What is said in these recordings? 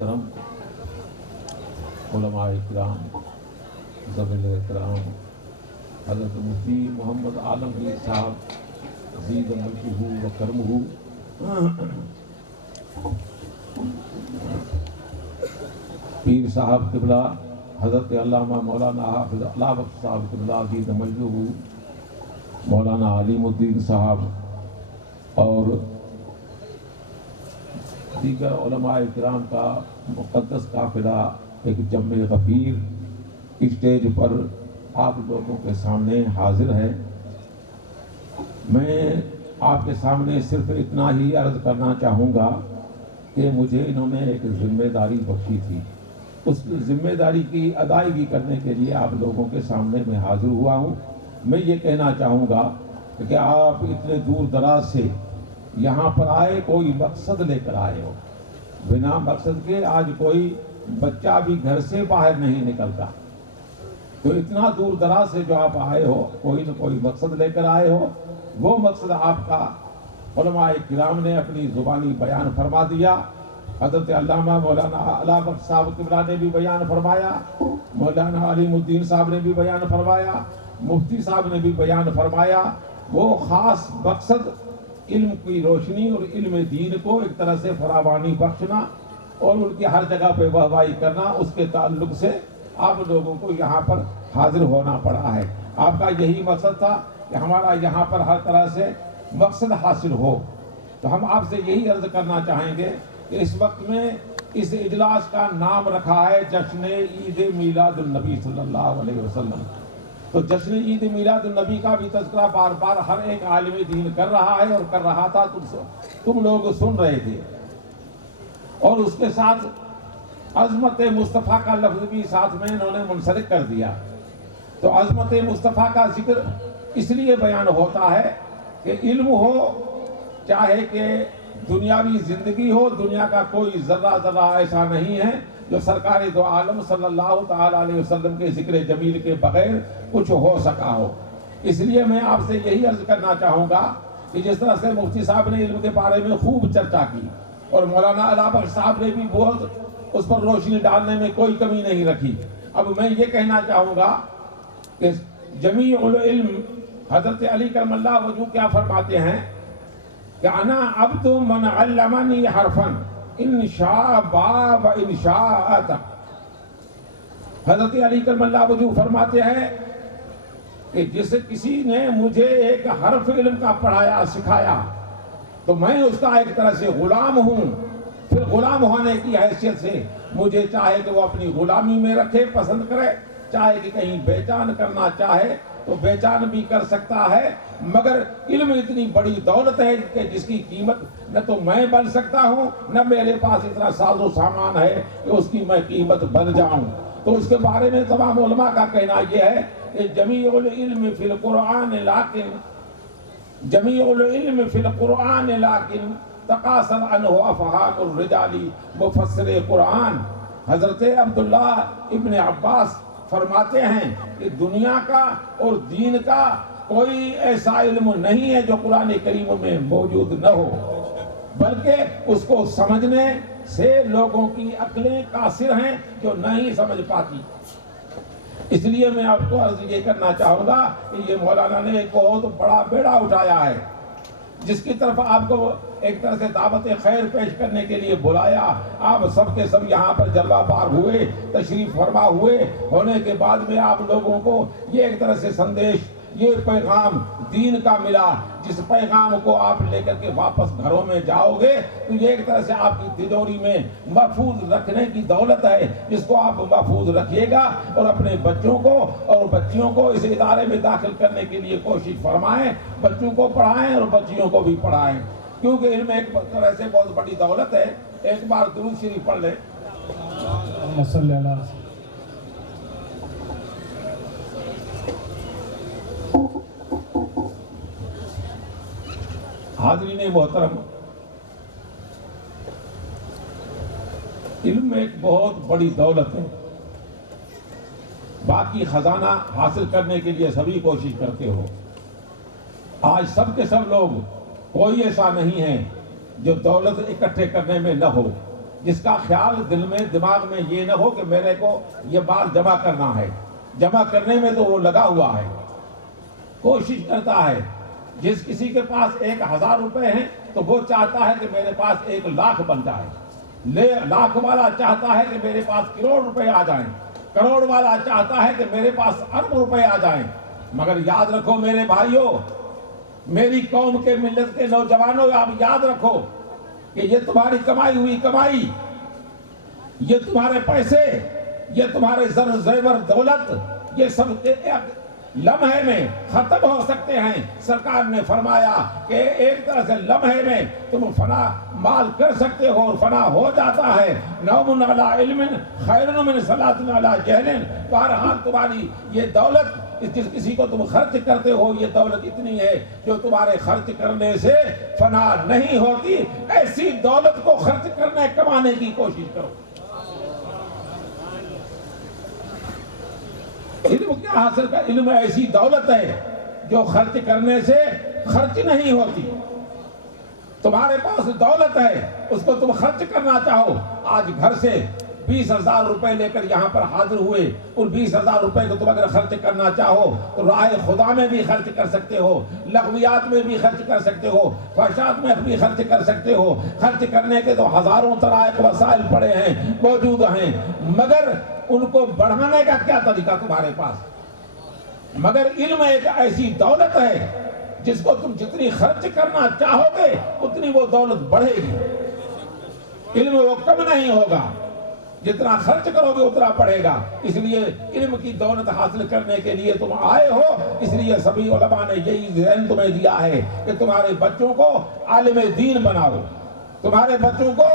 کرم علماء کرام ذویل احترام حضرت مفتی محمد عالمگیر صاحب زید ملکہ و کرمہ، پیر صاحب قبلہ حضرت علامہ مولانا حافظ اللہ بخش صاحب قبلہ زید ملکہ، مولانا علیم الدین صاحب اور دیگر علماء کرام کا مقدس قافلہ ایک جمع غفیر اسٹیج پر آپ لوگوں کے سامنے حاضر ہے۔ میں آپ کے سامنے صرف اتنا ہی عرض کرنا چاہوں گا کہ مجھے انہوں نے ایک ذمہ داری بخشی تھی، اس ذمہ داری کی ادائیگی کرنے کے لیے آپ لوگوں کے سامنے میں حاضر ہوا ہوں۔ میں یہ کہنا چاہوں گا کہ آپ اتنے دور دراز سے یہاں پر آئے، کوئی مقصد لے کر آئے ہو، بنا مقصد کے آج کوئی بچہ بھی گھر سے باہر نہیں نکلتا، تو اتنا دور دراز سے جو آپ آئے ہو کوئی نہ کوئی مقصد لے کر آئے ہو۔ وہ مقصد آپ کا علماء کرام نے اپنی زبانی بیان فرما دیا۔ حضرت علامہ مولانا علامہ بخش صاحب قبلہ نے بھی بیان فرمایا، مولانا علیم الدین صاحب نے بھی بیان فرمایا، مفتی صاحب نے بھی بیان فرمایا۔ وہ خاص مقصد علم کی روشنی اور علم دین کو ایک طرح سے فراوانی بخشنا اور ان کی ہر جگہ پہ واہوائی کرنا، اس کے تعلق سے آپ لوگوں کو یہاں پر حاضر ہونا پڑا ہے۔ آپ کا یہی مقصد تھا کہ ہمارا یہاں پر ہر طرح سے مقصد حاصل ہو، تو ہم آپ سے یہی عرض کرنا چاہیں گے کہ اس وقت میں اس اجلاس کا نام رکھا ہے جشن عید میلاد النبی صلی اللہ علیہ وسلم۔ تو جشن عید میلاد النبی کا بھی تذکرہ بار بار ہر ایک عالم دین کر رہا ہے اور کر رہا تھا، تم لوگ سن رہے تھے، اور اس کے ساتھ عظمت مصطفیٰ کا لفظ بھی ساتھ میں انہوں نے منسلک کر دیا۔ تو عظمت مصطفیٰ کا ذکر اس لیے بیان ہوتا ہے کہ علم ہو، چاہے کہ دنیاوی زندگی ہو، دنیا کا کوئی ذرہ ذرہ ایسا نہیں ہے جو سرکار دو عالم صلی اللہ تعالیٰ علیہ وسلم کے ذکر جمیل کے بغیر کچھ ہو سکا ہو۔ اس لیے میں آپ سے یہی عرض کرنا چاہوں گا کہ جس طرح سے مفتی صاحب نے علم کے بارے میں خوب چرچا کی اور مولانا علامہ بخش صاحب نے بھی بہت اس پر روشنی ڈالنے میں کوئی کمی نہیں رکھی، اب میں یہ کہنا چاہوں گا کہ جمیع العلم حضرت علی کرم اللہ وجہ کیا فرماتے ہیں کہ انا عبد من علمنی حرفا ان شاء با و ان شاء اتى۔ حضرت علی کرم اللہ وجہ فرماتے ہیں کہ جس کسی نے مجھے ایک حرف علم کا پڑھایا سکھایا تو میں اس کا ایک طرح سے غلام ہوں، پھر غلام ہونے کی حیثیت سے مجھے چاہے کہ وہ اپنی غلامی میں رکھے پسند کرے، چاہے کہ کہیں بے چان کرنا چاہے تو بے چان بھی کر سکتا ہے، مگر علم اتنی بڑی دولت ہے کہ جس کی قیمت نہ تو میں بن سکتا ہوں نہ میرے پاس اتنا ساز و سامان ہے کہ اس کی میں قیمت بن جاؤں۔ تو اس کے بارے میں تمام علماء کا کہنا یہ ہے کہ جمیع العلم فی القرآن لیکن جمیع العلم فی القرآن لیکن تقاصر عنہ افہام الرجال مفسر قرآن۔ حضرت عبداللہ ابن عباس فرماتے ہیں کہ دنیا کا اور دین کا کوئی ایسا علم نہیں ہے جو قرآن کریم میں موجود نہ ہو، بلکہ اس کو سمجھنے سے لوگوں کی عقلیں قاصر ہیں جو نہیں سمجھ پاتی۔ اس لیے میں آپ کو عرض یہ کرنا چاہوں گا کہ یہ مولانا نے ایک بہت بڑا بیڑا اٹھایا ہے، جس کی طرف آپ کو ایک طرح سے دعوت خیر پیش کرنے کے لیے بلایا۔ آپ سب کے سب یہاں پر جلوہ بار ہوئے، تشریف فرما ہوئے، ہونے کے بعد میں آپ لوگوں کو یہ ایک طرح سے سندیش، یہ پیغام دین کا ملا، جس پیغام کو آپ لے کر کے واپس گھروں میں جاؤ گے تو یہ ایک طرح سے آپ کی تجوری میں محفوظ رکھنے کی دولت ہے، جس کو آپ محفوظ رکھیے گا اور اپنے بچوں کو اور بچیوں کو اس ادارے میں داخل کرنے کے لیے کوشش فرمائیں، بچوں کو پڑھائیں اور بچیوں کو بھی پڑھائیں، کیونکہ علم ایک طرح سے بہت بڑی دولت ہے۔ ایک بار درود شریف پڑھ لیں۔ حاضرین محترم، علم ایک بہت بڑی دولت ہے، باقی خزانہ حاصل کرنے کے لیے سبھی کوشش کرتے ہو، آج سب کے سب لوگ کوئی ایسا نہیں ہے جو دولت اکٹھے کرنے میں نہ ہو، جس کا خیال دل میں دماغ میں یہ نہ ہو کہ میرے کو یہ مال جمع کرنا ہے، جمع کرنے میں تو وہ لگا ہوا ہے، کوشش کرتا ہے۔ جس کسی کے پاس 1000 روپے ہیں تو وہ چاہتا ہے کہ میرے پاس 1,00,000 بن جائے، لاکھ والا چاہتا ہے کہ میرے پاس کروڑ روپے آ جائیں، کروڑ والا چاہتا ہے کہ میرے پاس ارب روپے آ جائیں۔ مگر یاد رکھو میرے بھائیوں، میری قوم کے ملت کے نوجوانوں، آپ یاد رکھو کہ یہ تمہاری کمائی ہوئی کمائی، یہ تمہارے پیسے، یہ تمہارے زر زیور دولت، یہ سب لمحے میں ختم ہو سکتے ہیں۔ سرکار نے فرمایا کہ ایک طرح سے لمحے میں تم فنا مال کر سکتے ہو، فنا ہو جاتا ہے۔ نوم علی علم خیر من صلاۃ علی جہل۔ بہرحال تمہاری یہ دولت، جس کسی کو تم خرچ کرتے ہو، یہ دولت اتنی ہے جو تمہارے خرچ کرنے سے فنا نہیں ہوتی۔ ایسی دولت کو خرچ کرنے کمانے کی کوشش کرو۔ علم کیا حاصل کر؟ علم ایسی دولت ہے جو خرچ کرنے سے خرچ نہیں ہوتی۔ تمہارے پاس دولت ہے، اس کو تم خرچ کرنا چاہو۔ آج گھر سے 20,000 روپے لے کر یہاں پر حاضر ہوئے، ان 20,000 روپے کو تم اگر خرچ کرنا چاہو تو راہ خدا میں بھی خرچ کر سکتے ہو، لغویات میں بھی خرچ کر سکتے ہو، فحشات میں بھی خرچ کر سکتے ہو۔ خرچ کرنے کے تو ہزاروں طرائق وسائل پڑے ہیں، موجود ہیں، مگر ان کو بڑھانے کا کیا طریقہ تمہارے پاس؟ مگر علم ایک ایسی دولت ہے جس کو تم جتنی خرچ کرنا چاہو گے اتنی وہ دولت بڑھے گی۔ علم وہ کم نہیں ہوگا، جتنا خرچ کرو گے اتنا بڑھے گا۔ اس لیے علم کی دولت حاصل کرنے کے لیے تم آئے ہو، اس لیے سبھی علماء نے یہی ذہن تمہیں دیا ہے کہ تمہارے بچوں کو عالم دین بناؤ، تمہارے بچوں کو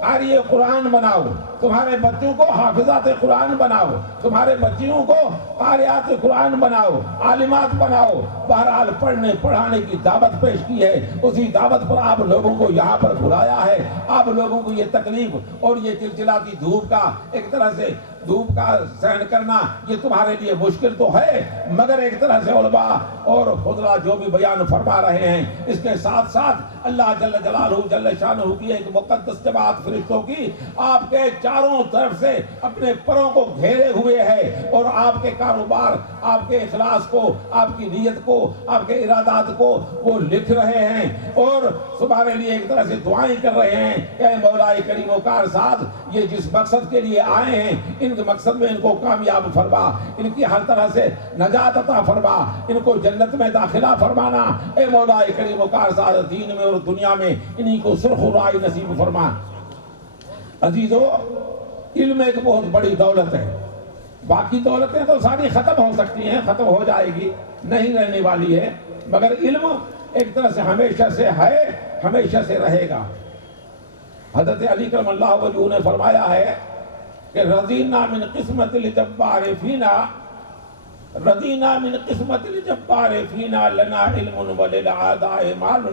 قاری قرآن بناؤ، تمہارے بچوں کو حافظات قرآن بناؤ، تمہارے بچیوں کو قاریات قرآن بناؤ، عالمات بناؤ۔ بہرحال پڑھنے پڑھانے کی دعوت پیش کی ہے، اسی دعوت پر آپ لوگوں کو یہاں پر بلایا ہے۔ آپ لوگوں کو یہ تکلیف اور یہ چلچلاتی دھوپ کا، ایک طرح سے دھوپ کا سہن کرنا، یہ تمہارے لیے مشکل تو ہے، مگر ایک طرح سے علماء اور خضراء جو بھی بیان فرما رہے ہیں، اس کے ساتھ ساتھ اللہ جل جلالہ جل شانہ کی ایک مقدس جماعت فرشتوں کی آپ کے چاروں طرف سے اپنے پروں کو گھیرے ہوئے ہے، اور آپ کے کاروبار، آپ کے اخلاص کو، آپ کی نیت کو، آپ کے ارادات کو وہ لکھ رہے ہیں، اور تمہارے لیے ایک طرح سے دعائیں کر رہے ہیں کہ اے مولا کریم و کارساز، یہ جس مقصد کے لیے آئے ہیں ان کے مقصد میں ان کو کامیاب فرما، ان کی ہر طرح سے نجات عطا فرما، ان کو جنت میں داخلہ فرمانا۔ اے مولا کریم و کارساز، دین میں اور دنیا میں انہی کو سرخ و رائی نصیب فرما۔ عزیزو، علم ایک بہت بڑی دولت ہے، باقی دولتیں تو ساری ختم ہو سکتی ہیں، ختم ہو جائے گی، نہیں رہنے والی ہے، مگر علم ایک طرح سے ہمیشہ سے ہے، ہمیشہ سے رہے گا۔ حضرت علی کرم اللہ وجہہ نے فرمایا ہے کہ رضینا من قسمت الجبار فینا، رضینا من قسمت الجبار فینا لنا علم وللعاداء مال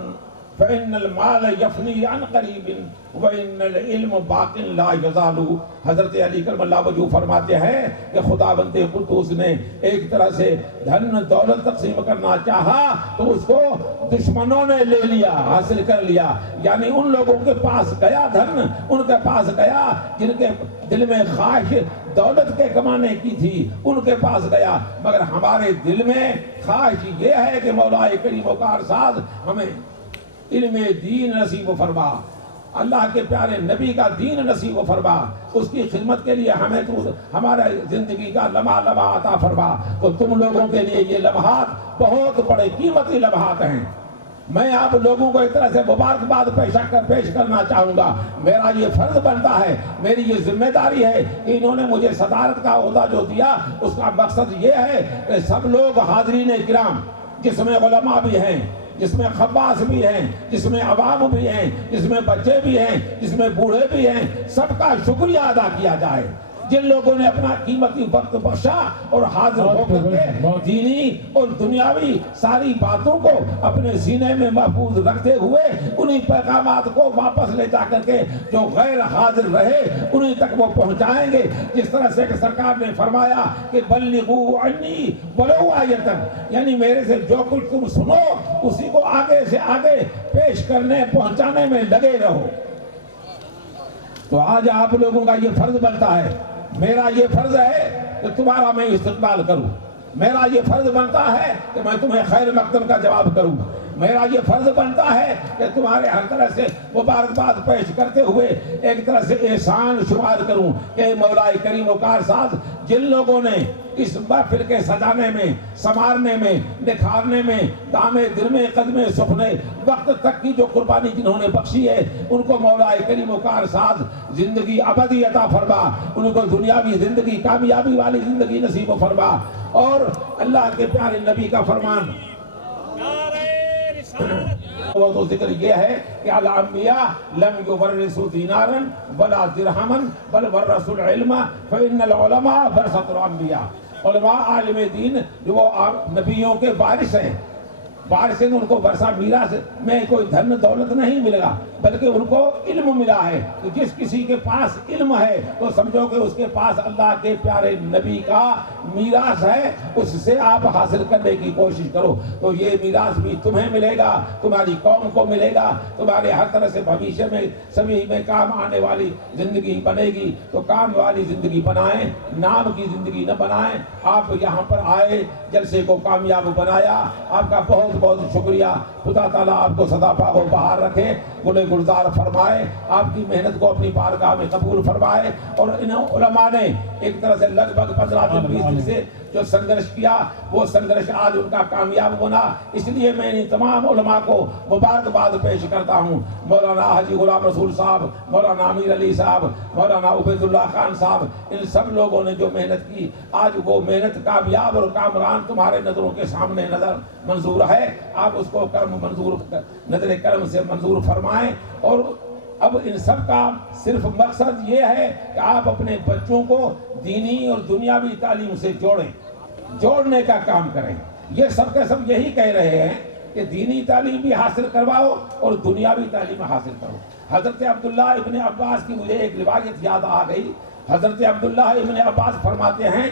فإن المال يفني عن قریب وإن العلم باق لا يزال۔ حضرت علی کرم اللہ وجہہ فرماتے ہیں کہ خداوند قدوس نے ایک طرح سے دھن دولت تقسیم کرنا چاہا تو اس کو دشمنوں نے لے لیا، حاصل کر لیا، یعنی ان لوگوں کے پاس گیا دھن، ان کے پاس گیا جن کے دل میں خواہش دولت کے کمانے کی تھی، ان کے پاس گیا، مگر ہمارے دل میں خواہش یہ ہے کہ مولا کریم و کارساز ہمیں علم دین نصیب فرما، اللہ کے پیارے نبی کا دین نصیب فرما، اس کی خدمت کے لیے ہمیں تو ہمارا زندگی کا لمحہ لمحہ عطا فرما۔ تو تم لوگوں کے لیے یہ لمحات بہت بڑے قیمتی لمحات ہیں۔ میں آپ لوگوں کو ایک طرح سے مبارکباد پیش کرنا چاہوں گا۔ میرا یہ فرض بنتا ہے، میری یہ ذمہ داری ہے کہ انہوں نے مجھے صدارت کا عہدہ جو دیا، اس کا مقصد یہ ہے کہ سب لوگ حاضرین کرام، جس میں علماء بھی ہیں، جس میں خباز بھی ہیں، جس میں عوام بھی ہیں، جس میں بچے بھی ہیں، جس میں بوڑھے بھی ہیں، سب کا شکریہ ادا کیا جائے، جن لوگوں نے اپنا قیمتی وقت بخشا اور حاضر ہو کر کے دینی اور دنیاوی ساری باتوں کو اپنے سینے میں محفوظ رکھتے ہوئے انہی پیغامات کو واپس لے جا کر کے جو غیر حاضر رہے انہی تک وہ پہنچائیں گے۔ جس طرح سے کہ سرکار نے فرمایا کہ بلغوا عنی ولو آیۃ، یعنی میرے سے جو کچھ تم سنو اسی کو آگے سے آگے پیش کرنے پہنچانے میں لگے رہو۔ تو آج آپ لوگوں کا یہ فرض بنتا ہے، میرا یہ فرض ہے کہ تمہارا میں استقبال کروں، میرا یہ فرض بنتا ہے کہ میں تمہیں خیر مقدم کا جواب کروں، میرا یہ فرض بنتا ہے کہ تمہارے ہر طرح سے مبارکباد پیش کرتے ہوئے ایک طرح سے احسان شمار کروں کہ مولا کریم و کارساز جن لوگوں نے اس محفل کے سجانے میں، سنوارنے میں، نکھارنے میں، دامے درمے قدمے سخنے وقت تک کی جو قربانی جنہوں نے بخشی ہے، ان کو مولا کریم و کارساز زندگی ابدی عطا فرما، ان کو دنیاوی زندگی کامیابی والی زندگی نصیب و فرما۔ اور اللہ کے پیارے نبی کا فرمان وہ تو ذکر یہ ہے کہ الانبیاء لم یورثوا دینارا ولا درہما بل ورثوا العلم فإن العلماء ورثۃ الانبیاء۔ علماء عالم دین جو وہ نبیوں کے وارث ہیں، وارث ہیں، ان کو ورثہ میراث میں کوئی دھن دولت نہیں ملے گا بلکہ ان کو علم ملا ہے۔ تو جس کسی کے پاس علم ہے تو سمجھو کہ اس کے پاس اللہ کے پیارے نبی کا میراث ہے، اس سے آپ حاصل کرنے کی کوشش کرو تو یہ میراث بھی تمہیں ملے گا، تمہاری قوم کو ملے گا، تمہارے ہر طرح سے بھویشے میں سبھی میں کام آنے والی زندگی بنے گی۔ تو کام والی زندگی بنائیں، نام کی زندگی نہ بنائیں۔ آپ یہاں پر آئے، جلسے کو کامیاب بنایا، آپ کا بہت بہت شکریہ۔ خدا تعالیٰ آپ کو سدا پاک و بہار رکھے، گلے گلزار فرمائے، آپ کی محنت کو اپنی بارگاہ میں قبول فرمائے۔ اور ان علماء نے ایک طرح سے لگ بھگ 15 دن 20 دن سے جو سنگرش کیا، وہ سنگرش آج ان کا کامیاب بنا۔ اس لیے میں ان تمام علماء کو مبارکباد پیش کرتا ہوں۔ مولانا حاجی غلام رسول صاحب، مولانا امیر علی صاحب، مولانا عبید اللہ خان صاحب، ان سب لوگوں نے جو محنت کی، آج وہ محنت کامیاب اور کامران تمہارے نظروں کے سامنے نظر منظور ہے۔ آپ اس کو کرم منظور، نظر کرم سے منظور فرمائیں۔ اور اب ان سب کا صرف مقصد یہ ہے کہ آپ اپنے بچوں کو دینی اور دنیاوی تعلیم سے جوڑنے کا کام کریں۔ یہ سب کے سب یہی کہہ رہے ہیں کہ دینی تعلیم بھی حاصل کرواؤ اور دنیاوی تعلیم حاصل کرو۔ حضرت عبداللہ ابن عباس کی مجھے ایک روایت یاد آ گئی۔ حضرت عبداللہ ابن عباس فرماتے ہیں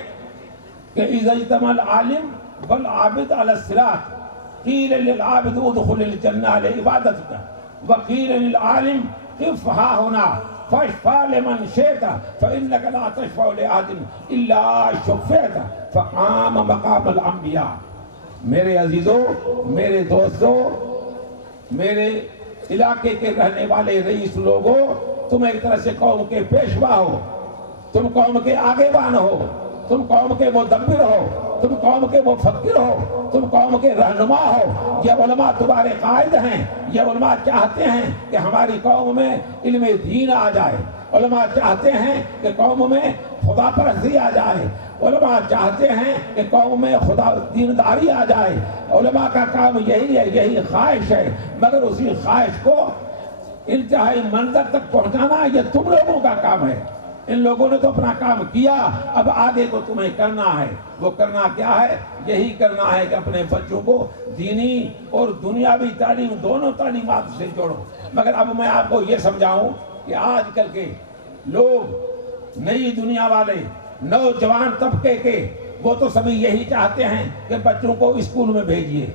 کہ اذا اجتمع العالم والعابد على الصراط قیل للعابد ادخل الجنہ لعبادتک وقیل للعالم قف ها هنا فاشفع لمن شئت فإنك لا تشفع لأحد إلا شفعت فقام مقام الانبیاء۔ میرے عزیزوں، میرے دوستوں، میرے علاقے کے رہنے والے رئیس لوگوں، تم ایک طرح سے قوم کے پیشوا ہو، تم قوم کے آگے بان ہو، تم قوم کے مدبر ہو، تم قوم کے مفکر ہو، تم قوم کے رہنما ہو۔ یہ علماء تمہارے قائد ہیں۔ یہ علماء چاہتے ہیں کہ ہماری قوم میں علم دین آ جائے، علماء چاہتے ہیں کہ قوم میں خدا پرستی آ جائے، علماء چاہتے ہیں کہ قوم میں خدا دینداری آ جائے۔ علماء کا کام یہی ہے، یہی خواہش ہے، مگر اسی خواہش کو انتہائی منزل تک پہنچانا یہ تم لوگوں کا کام ہے۔ ان لوگوں نے تو اپنا کام کیا، اب آگے کو تمہیں کرنا ہے۔ وہ کرنا کیا ہے؟ یہی کرنا ہے کہ اپنے بچوں کو دینی اور دنیاوی تعلیم دونوں تعلیمات سے جوڑو۔ مگر اب میں آپ کو یہ سمجھاؤں کہ آج کل کے لوگ، نئی دنیا والے، نوجوان طبقے کے، وہ تو سبھی یہی چاہتے ہیں کہ بچوں کو اسکول میں بھیجیے،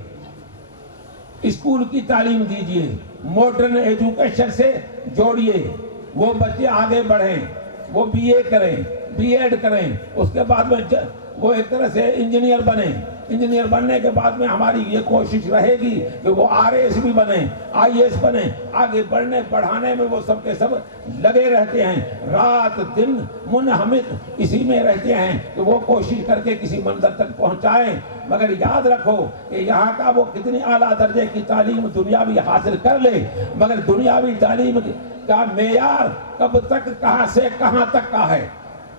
اسکول کی تعلیم دیجیے، ماڈرن ایجوکیشن سے جوڑیے، وہ بچے آگے بڑھیں، وہ بی اے کریں، بی ایڈ کریں، اس کے بعد میں وہ ایک طرح سے انجینئر بنیں۔ انجینئر بننے کے بعد میں ہماری یہ کوشش رہے گی کہ وہ RAS بھی بنیں، IAS بنیں۔ آگے بڑھانے میں وہ سب کے سب لگے رہتے ہیں، رات دن منہمک اسی میں رہتے ہیں کہ وہ کوشش کر کے کسی منزل تک پہنچائیں۔ مگر یاد رکھو کہ یہاں کا وہ کتنی اعلیٰ درجے کی تعلیم دنیاوی حاصل کر لے، مگر دنیاوی تعلیم کا معیار کب تک، کہاں سے کہاں تک کا ہے۔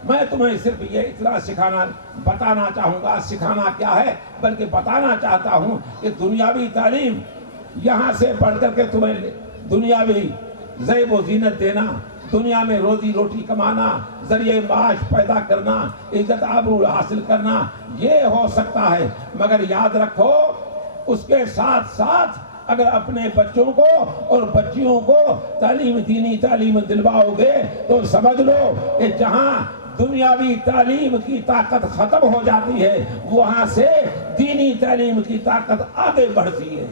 میں تمہیں صرف یہ اطلاع بتانا چاہوں گا، سکھانا کیا ہے بلکہ بتانا چاہتا ہوں کہ دنیاوی تعلیم یہاں سے پڑھ کر کے تمہیں دنیاوی زیب و زینت دینا، دنیا میں روزی روٹی کمانا، ذریعہ معاش پیدا کرنا، عزت آبرو حاصل کرنا، یہ ہو سکتا ہے۔ مگر یاد رکھو اس کے ساتھ ساتھ اگر اپنے بچوں کو اور بچیوں کو تعلیم، دینی تعلیم دلواؤ گے تو سمجھ لو کہ جہاں دنیاوی تعلیم کی طاقت ختم ہو جاتی ہے، وہاں سے دینی تعلیم کی طاقت آگے بڑھتی ہے۔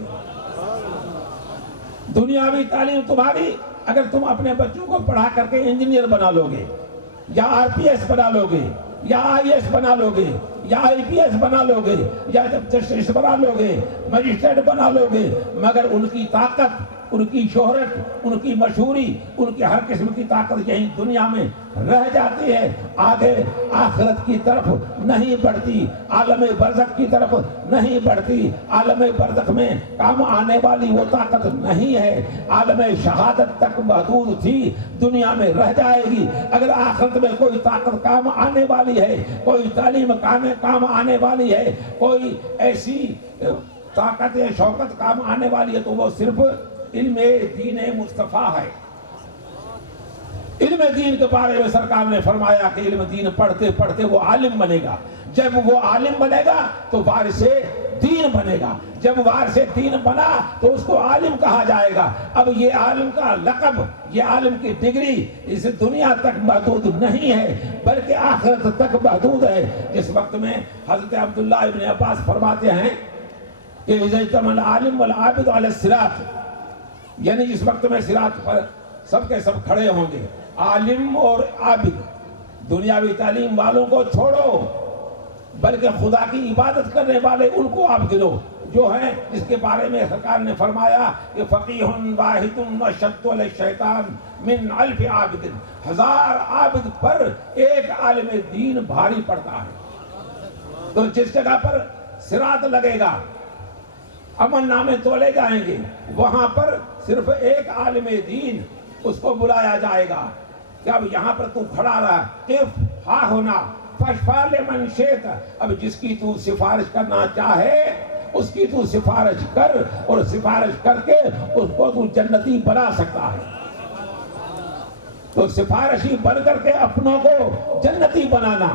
دنیاوی تعلیم تمہاری اگر تم اپنے بچوں کو پڑھا کر کے انجینئر بنا لو گے یا آر پی ایس بنا لو گے یا آئی ایس بنا لو گے یا آئی پی ایس بنا لو گے یا جسٹس بنا لو گے مجسٹریٹ بنا لو گے، مگر ان کی طاقت، ان کی شہرت، ان کی مشہوری، ان کی ہر قسم کی طاقت یہیں دنیا میں رہ جاتی ہے، آگے آخرت کی طرف نہیں بڑھتی، عالم برزخ کی طرف نہیں بڑھتی۔ عالم برزخ میں کام آنے والی وہ طاقت نہیں ہے، عالم شہادت تک محدود تھی، دنیا میں رہ جائے گی۔ اگر آخرت میں کوئی طاقت کام آنے والی ہے، کوئی تعلیم کام آنے والی ہے، کوئی ایسی طاقت یا شوکت کام آنے والی ہے، تو وہ صرف علم دین مصطفیٰ ہے۔ علم دین کے بارے میں سرکار نے فرمایا کہ علم دین پڑھتے پڑھتے وہ عالم بنے گا، جب وہ عالم بنے گا تو وارث دین بنے گا، جب وارث دین بنا تو اس کو عالم کہا جائے گا۔ اب یہ عالم کا لقب، یہ عالم کی ڈگری اس دنیا تک محدود نہیں ہے بلکہ آخرت تک محدود ہے۔ جس وقت میں حضرت عبداللہ ابن عباس فرماتے ہیں کہ اذا اجتمع العالم والعابد علی الصراط، یعنی جس وقت میں صراط پر سب کے سب کھڑے ہوں گے، عالم اور عابد، دنیاوی تعلیم والوں کو چھوڑو بلکہ خدا کی عبادت کرنے والے ان کو آپ گنو، جو ہیں جس کے بارے میں سرکار نے فرمایا کہ فقیہ واحد اشد علی الشیطان من الف عابد، 1000 عابد پر ایک عالم دین بھاری پڑتا ہے۔ تو جس جگہ پر صراط لگے گا، عمل نامے تولے جائیں گے، وہاں پر صرف ایک عالم دین اس کو بلایا جائے گا کہ اب یہاں پر تو کھڑا رہا، قف ہا ہونا فشفا لمن شئت، اب جس کی تو سفارش کرنا چاہے اس کی تو سفارش کر، اور سفارش کر کے اس کو تو جنتی بنا سکتا ہے۔ تو سفارشی بن کر کے اپنوں کو جنتی بنانا،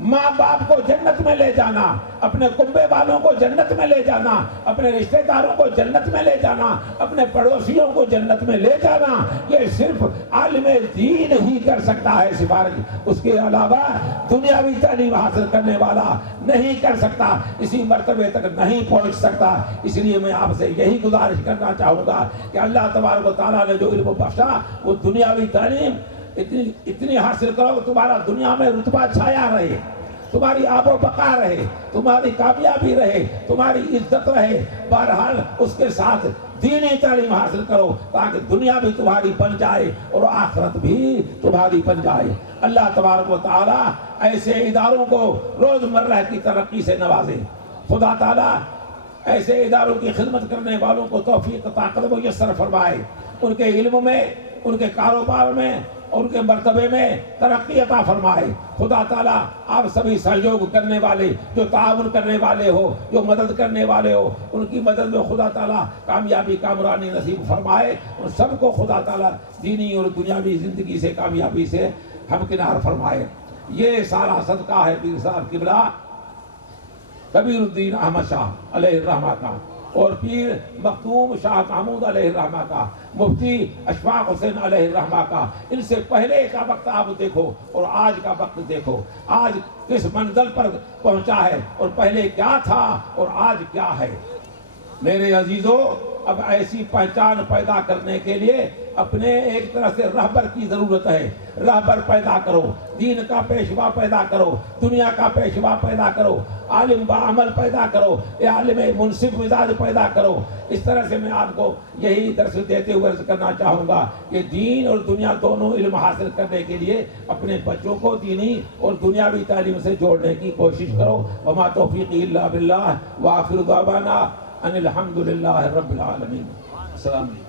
ماں باپ کو جنت میں لے جانا، اپنے کنبے والوں کو جنت میں لے جانا، اپنے رشتہ داروں کو جنت میں لے جانا، اپنے پڑوسیوں کو جنت میں لے جانا، یہ صرف عالم دین ہی کر سکتا ہے سفارش، اس کے علاوہ دنیاوی تعلیم حاصل کرنے والا نہیں کر سکتا، اسی مرتبے تک نہیں پہنچ سکتا۔ اس لیے میں آپ سے یہی گزارش کرنا چاہوں گا کہ اللہ تبارک و تعالیٰ نے جو علم بخشا وہ دنیاوی تعلیم اتنی حاصل کرو کہ تمہارا دنیا میں رتبہ چھایا رہے، تمہاری آب و بقا رہے، تمہاری کامیابی رہے، تمہاری عزت رہے۔ بہرحال اس کے ساتھ دینی تعلیم حاصل کرو تاکہ دنیا بھی تمہاری بن جائے اور آخرت بھی تمہاری بن جائے۔ اللہ تبارک و تعالیٰ ایسے اداروں کو روزمرہ کی ترقی سے نوازے۔ خدا تعالیٰ ایسے اداروں کی خدمت کرنے والوں کو توفیق طاقت میسر فرمائے، ان کے علم میں، ان کے کاروبار میں، ان کے مرتبے میں ترقی عطا فرمائے۔ خدا تعالیٰ آپ سبھی سہیوگ کرنے والے، جو تعاون کرنے والے ہو، جو مدد کرنے والے ہو، ان کی مدد میں خدا تعالیٰ کامیابی کامرانی نصیب فرمائے، ان سب کو خدا تعالیٰ دینی اور دنیاوی زندگی سے کامیابی سے ہمکنار فرمائے۔ یہ سارا صدقہ ہے پیر صاحب قبلہ کبیر الدین احمد شاہ علیہ الرحمہ کا، اور پیر مختوم شاہ محمود علیہ الرحمہ کا، مفتی اشفاق حسین علیہ الرحمہ کا۔ ان سے پہلے کا وقت آپ دیکھو اور آج کا وقت دیکھو، آج کس منزل پر پہنچا ہے اور پہلے کیا تھا اور آج کیا ہے۔ میرے عزیزو، اب ایسی پہچان پیدا کرنے کے لیے اپنے ایک طرح سے رہبر کی ضرورت ہے۔ رہبر پیدا کرو، دین کا پیشوا پیدا کرو، دنیا کا پیشوا پیدا کرو، عالم بعمل پیدا کرو، عالم منصف مزاج پیدا کرو۔ اس طرح سے میں آپ کو یہی درس دیتے ہوئے عرض کرنا چاہوں گا کہ دین اور دنیا دونوں علم حاصل کرنے کے لیے اپنے بچوں کو دینی اور دنیاوی تعلیم سے جوڑنے کی کوشش کرو۔ وما توفیقی الا باللہ، وآخر دعوانا ان الحمد للہ رب العالمین۔ السلام علیکم۔